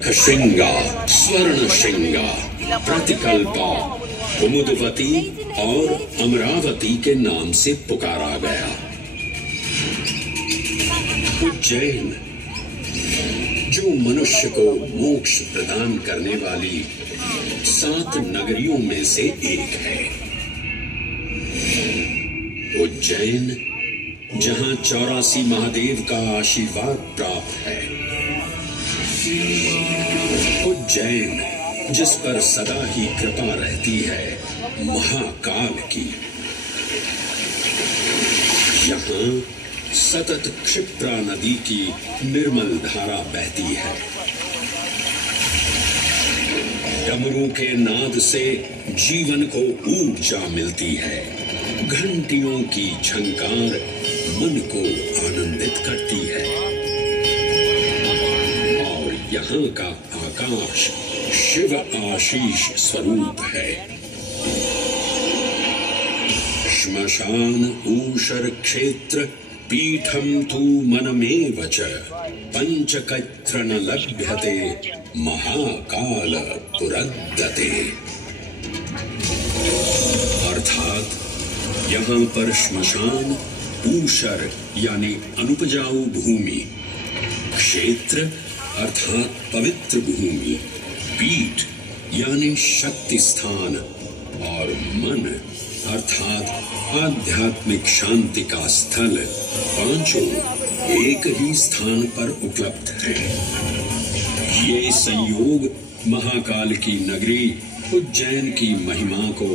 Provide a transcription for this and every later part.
श्रृंगा स्वर्ण श्रृंगा प्रतिकल्पा कुमुदवती और अमरावती के नाम से पुकारा गया। उज्जैन जो मनुष्य को मोक्ष प्रदान करने वाली 7 नगरियों में से एक है। उज्जैन जहां 84 महादेव का आशीर्वाद प्राप्त है। उज्जैन जिस पर सदा ही कृपा रहती है महाकाल की। यहाँ सतत क्षिप्रा नदी की निर्मल धारा बहती है। डमरू के नाद से जीवन को ऊर्जा मिलती है। घंटियों की झंकार मन को आनंदित करती है। और यहाँ का आकाश शिव आशीष स्वरूप है। श्मशान ऊषर क्षेत्र पीठम तु मनमेव च पंचकत्र न लभ्यते महाकाल पुरद्दते। अर्थात यहाँ पर श्मशान ऊषर यानी अनुपजाऊ भूमि, क्षेत्र अर्थात पवित्र भूमि, पीठ यानी शक्ति स्थान और मन अर्थात आध्यात्मिक शांति का स्थल पांचों एक ही स्थान पर उपलब्ध हैं। ये संयोग महाकाल की नगरी उज्जैन की महिमा को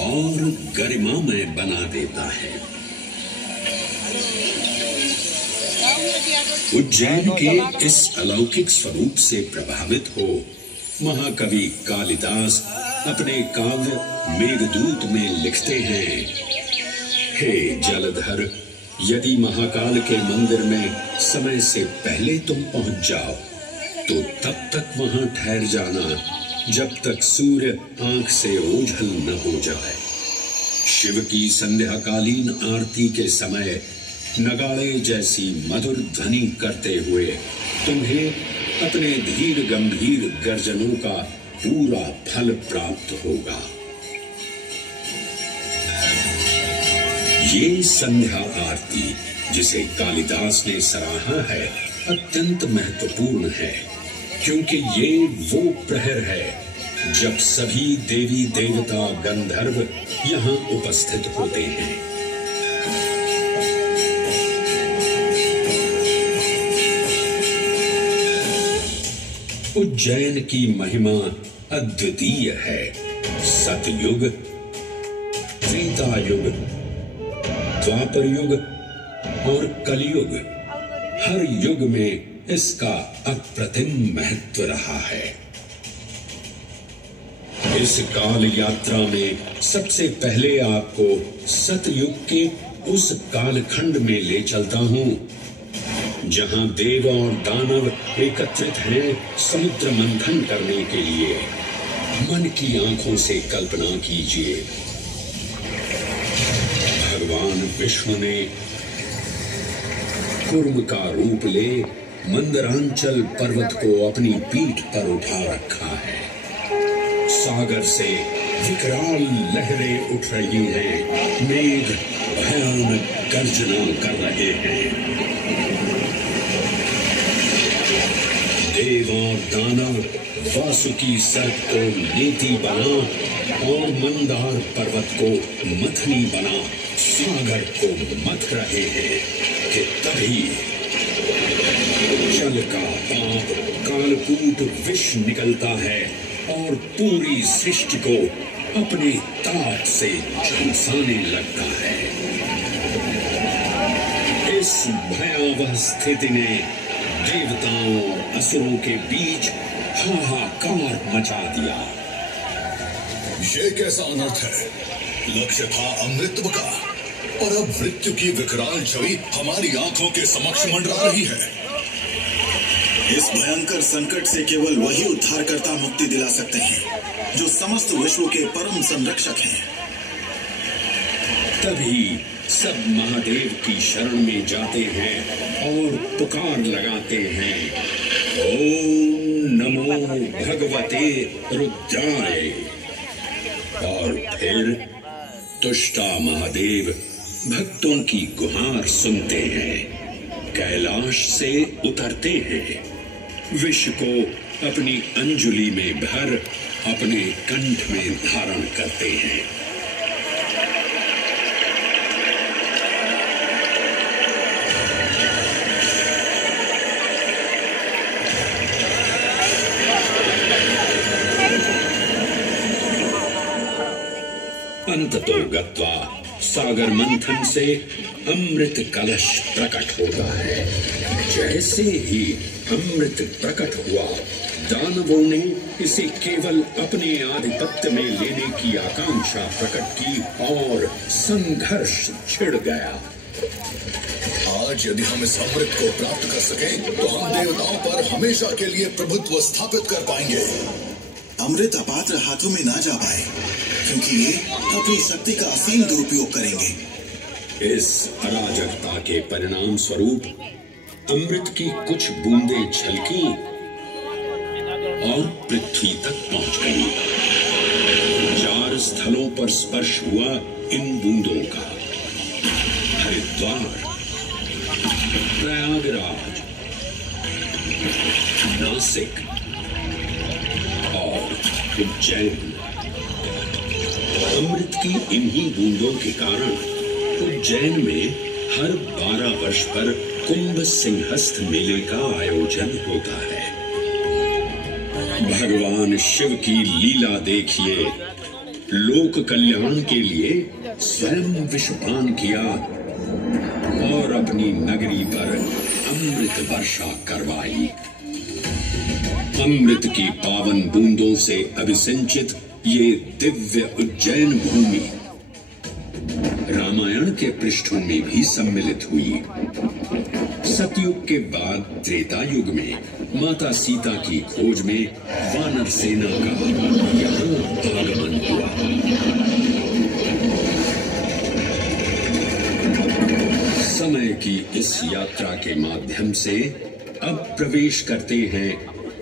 और गरिमामय बना देता है। उज्जैन के इस अलौकिक स्वरूप से प्रभावित हो महाकवि कालिदास अपने काव्य मेघदूत में लिखते हैं, हे जलधर, यदि महाकाल के मंदिर में समय से पहले तुम पहुंच जाओ तो तब तक वहां ठहर जाना जब तक सूर्य आंख से ओझल न हो जाए। शिव की संध्याकालीन आरती के समय नगाड़े जैसी मधुर ध्वनि करते हुए तुम्हें अपने धीर गंभीर गर्जनों का पूरा फल प्राप्त होगा। ये संध्या आरती जिसे कालिदास ने सराहा है अत्यंत महत्वपूर्ण है, क्योंकि ये वो प्रहर है जब सभी देवी देवता गंधर्व यहाँ उपस्थित होते हैं। उज्जैन की महिमा अद्वितीय है। सतयुग, त्रेता युग, द्वापर युग और कलयुग, हर युग में इसका अप्रतिम महत्व रहा है। इस काल यात्रा में सबसे पहले आपको सतयुग के उस कालखंड में ले चलता हूं जहां देव और दानव एकत्रित हैं समुद्र मंथन करने के लिए। मन की आंखों से कल्पना कीजिए, भगवान विष्णु ने कूर्म का रूप ले मंदरांचल पर्वत को अपनी पीठ पर उठा रखा है। सागर से विकराल लहरें उठ रही हैं, मेघ भयानक गर्जना कर रहे हैं। देव और दानव वासुकी सर्प को नीति बना और मंदार पर्वत को मथनी बना सागर को मथ रहे हैं कि तभी जल का पाप कालकूट विष निकलता है और पूरी सृष्टि को अपने ताप से झुलसाने लगता है। इस भयावह स्थिति ने देवताओं और असुरों के बीच हाहाकार मचा दिया। ये कैसा अनर्थ है? लक्ष्य था अमृतत्व का, पर अब मृत्यु की विकराल छवि हमारी आंखों के समक्ष मंडरा रही है। इस भयंकर संकट से केवल वही उद्धारकर्ता मुक्ति दिला सकते हैं जो समस्त विश्व के परम संरक्षक हैं। तभी सब महादेव की शरण में जाते हैं और पुकार लगाते हैं, ओम नमो भगवते रुद्राय। और फिर तुष्टा महादेव भक्तों की गुहार सुनते हैं, कैलाश से उतरते हैं, विष को अपनी अंजुलि में भर अपने कंठ में धारण करते हैं। अंततो गत्वा सागर मंथन से अमृत कलश प्रकट होता है। जैसे ही अमृत प्रकट हुआ, दानवों ने इसे केवल अपने आधिपत्य में लेने की आकांक्षा प्रकट की और संघर्ष छिड़ गया। आज यदि हम इस अमृत को प्राप्त कर सकें, तो हम देवताओं पर हमेशा के लिए प्रभुत्व स्थापित कर पाएंगे। अमृत अपात्र हाथों में ना जा पाए, क्योंकि ये अपनी शक्ति का असीम दुरुपयोग करेंगे। इस अराजकता के परिणाम स्वरूप अमृत की कुछ बूंदें छलकी और पृथ्वी तक पहुंच गई। 4 स्थलों पर स्पर्श हुआ इन बूंदों का। हरिद्वार, प्रयागराज, नासिक और उज्जैन। अमृत की इन्हीं बूंदों के कारण उज्जैन में हर 12 वर्ष पर कुंभ सिंहस्थ मेले का आयोजन होता है। भगवान शिव की लीला देखिए, लोक कल्याण के लिए स्वयं विषपान किया और अपनी नगरी पर अमृत वर्षा करवाई। अमृत की पावन बूंदों से अभिसिंचित ये दिव्य उज्जैन भूमि रामायण के पृष्ठों में भी सम्मिलित हुई। सतयुग के बाद त्रेता युग में माता सीता की खोज में वानर सेना का यहाँ आगमन हुआ। समय की इस यात्रा के माध्यम से अब प्रवेश करते हैं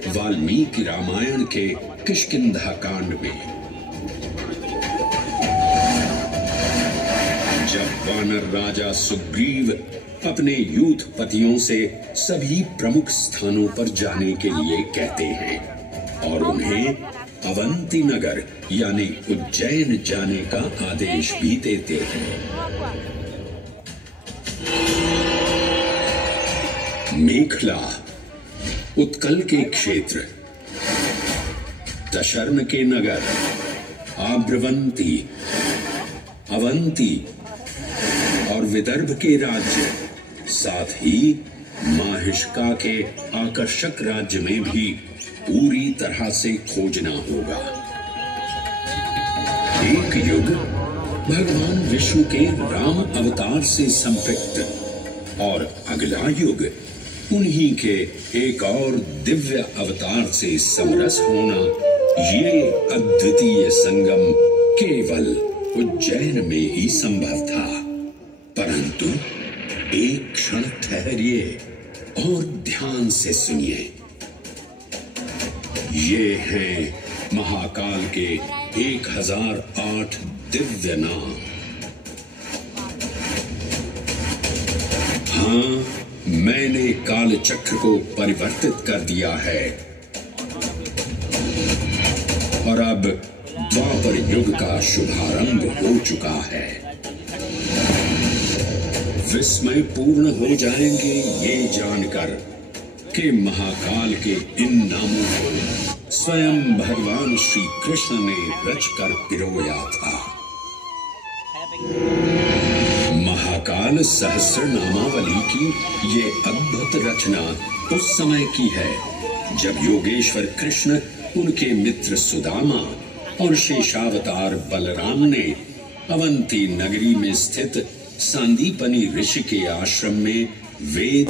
वाल्मीकि रामायण के किष्किंधा कांड में। जब वानर राजा सुग्रीव अपने यूथपतियों से सभी प्रमुख स्थानों पर जाने के लिए कहते हैं और उन्हें अवंती नगर यानी उज्जैन जाने का आदेश भी देते हैं। मेखला उत्कल के क्षेत्र, दशर्न के नगर, आब्रवंती, अवंती और विदर्भ के राज्य, साथ ही माहिष्का के आकर्षक राज्य में भी पूरी तरह से खोजना होगा। एक युग भगवान विष्णु के राम अवतार से संपृक्त और अगला युग उन्हीं के एक और दिव्य अवतार से समरस होना, ये अद्वितीय संगम केवल उज्जैन में ही संभव था। परंतु एक क्षण ठहरिए और ध्यान से सुनिए। ये हैं महाकाल के 1008 दिव्य नाम। हाँ, मैंने काल चक्र को परिवर्तित कर दिया है और अब द्वापर युग का शुभारंभ हो चुका है। विस्मय पूर्ण हो जाएंगे ये जानकर कि महाकाल के इन नामों को स्वयं भगवान श्री कृष्ण ने रचकर पिरोया था। महाकाल सहस्र नामावली की ये अद्भुत रचना उस समय की है जब योगेश्वर कृष्ण, उनके मित्र सुदामा और शेषावतार बलराम ने अवंती नगरी में स्थित सांदीपनी ऋषि के आश्रम में वेद,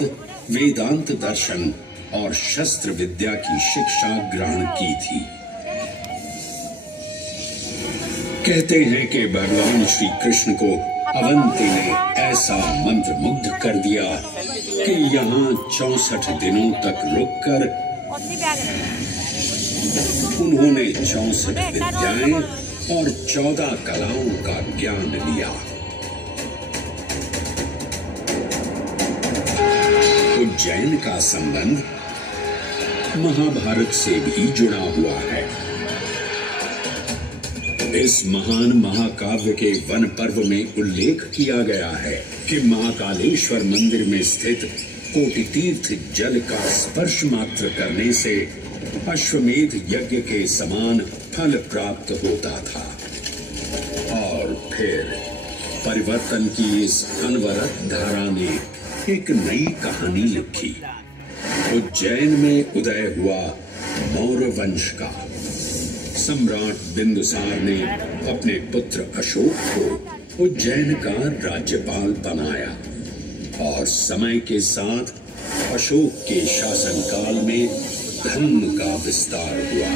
वेदांत दर्शन और शस्त्र विद्या की शिक्षा ग्रहण की थी। कहते हैं कि भगवान श्री कृष्ण को अवंती ने ऐसा मंत्रमुग्ध कर दिया कि यहाँ 64 दिनों तक रुककर 64 विद्याएं और 14 कलाओं का ज्ञान लिया। उज्जैन का संबंध महाभारत से भी जुड़ा हुआ है। इस महान महाकाव्य के वन पर्व में उल्लेख किया गया है कि महाकालेश्वर मंदिर में स्थित कोटि तीर्थ जल का स्पर्श मात्र करने से अश्वमेध यज्ञ के समान फल प्राप्त होता था। और फिर परिवर्तन की इस अनवरत धारा ने एक नई कहानी लिखी। उज्जैन में उदय हुआ मौर्य वंश का। सम्राट बिंदुसार ने अपने पुत्र अशोक को उज्जैन का राज्यपाल बनाया और समय के साथ अशोक के शासनकाल में धर्म का विस्तार हुआ।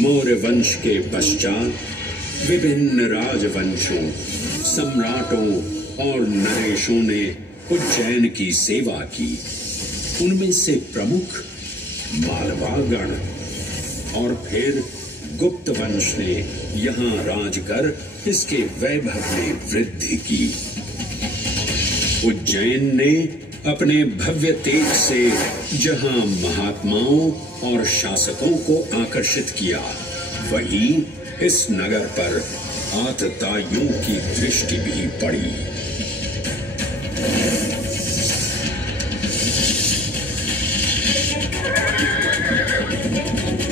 मौर्य वंश के पश्चात विभिन्न राजवंशों, सम्राटों और नरेशों ने उज्जैन की सेवा की। उनमें से प्रमुख मालवागण और फिर गुप्त वंश ने यहाँ राज कर इसके वैभव में वृद्धि की। उज्जैन ने अपने भव्य तेज से जहाँ महात्माओं और शासकों को आकर्षित किया, वहीं इस नगर पर आतताइयों की दृष्टि भी पड़ी।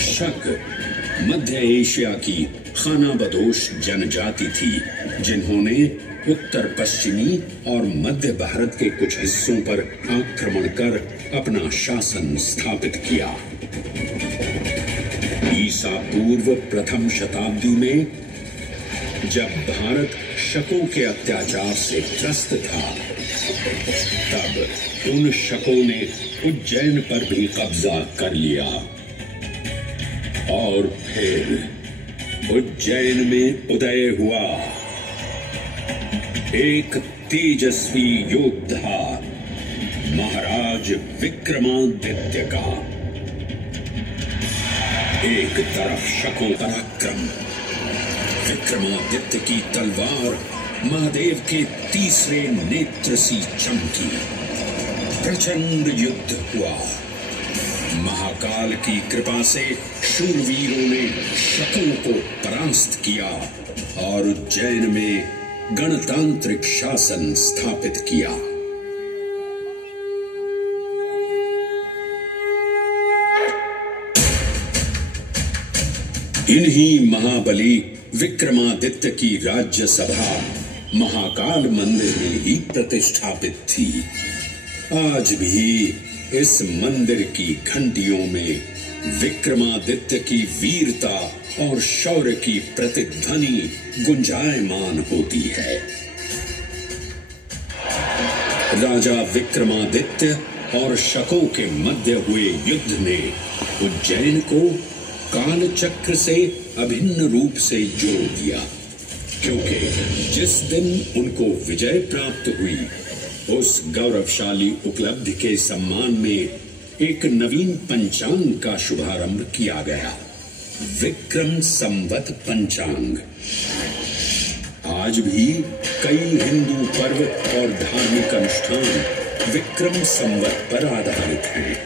शक मध्य एशिया की खानाबदोश जनजाति थी, जिन्होंने उत्तर पश्चिमी और मध्य भारत के कुछ हिस्सों पर आक्रमण कर अपना शासन स्थापित किया। ईसा पूर्व प्रथम शताब्दी में जब भारत शकों के अत्याचार से त्रस्त था, तब उन शकों ने उज्जैन पर भी कब्जा कर लिया और फिर उज्जैन में उदय हुआ एक तेजस्वी योद्धा, महाराज विक्रमादित्य का। एक तरफ शकों पराक्रम, विक्रमादित्य की तलवार महादेव के तीसरे नेत्र सी चमकी। प्रचंड युद्ध हुआ। महाकाल की कृपा से शूरवीरों ने शकों को परास्त किया और उज्जैन में गणतांत्रिक शासन स्थापित किया। इन्हीं महाबली विक्रमादित्य की राज्यसभा महाकाल मंदिर में ही प्रतिष्ठापित थी। आज भी इस मंदिर की घंटियों में विक्रमादित्य की वीरता और शौर्य की प्रतिध्वनि गुंजायमान होती है। राजा विक्रमादित्य और शकों के मध्य हुए युद्ध ने उज्जैन को काल चक्र से अभिन्न रूप से जोड़ दिया, क्योंकि जिस दिन उनको विजय प्राप्त हुई, उस गौरवशाली उपलब्धि के सम्मान में एक नवीन पंचांग का शुभारंभ किया गया, विक्रम संवत पंचांग। आज भी कई हिंदू पर्व और धार्मिक अनुष्ठान विक्रम संवत पर आधारित हैं।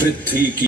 पृथ्वी की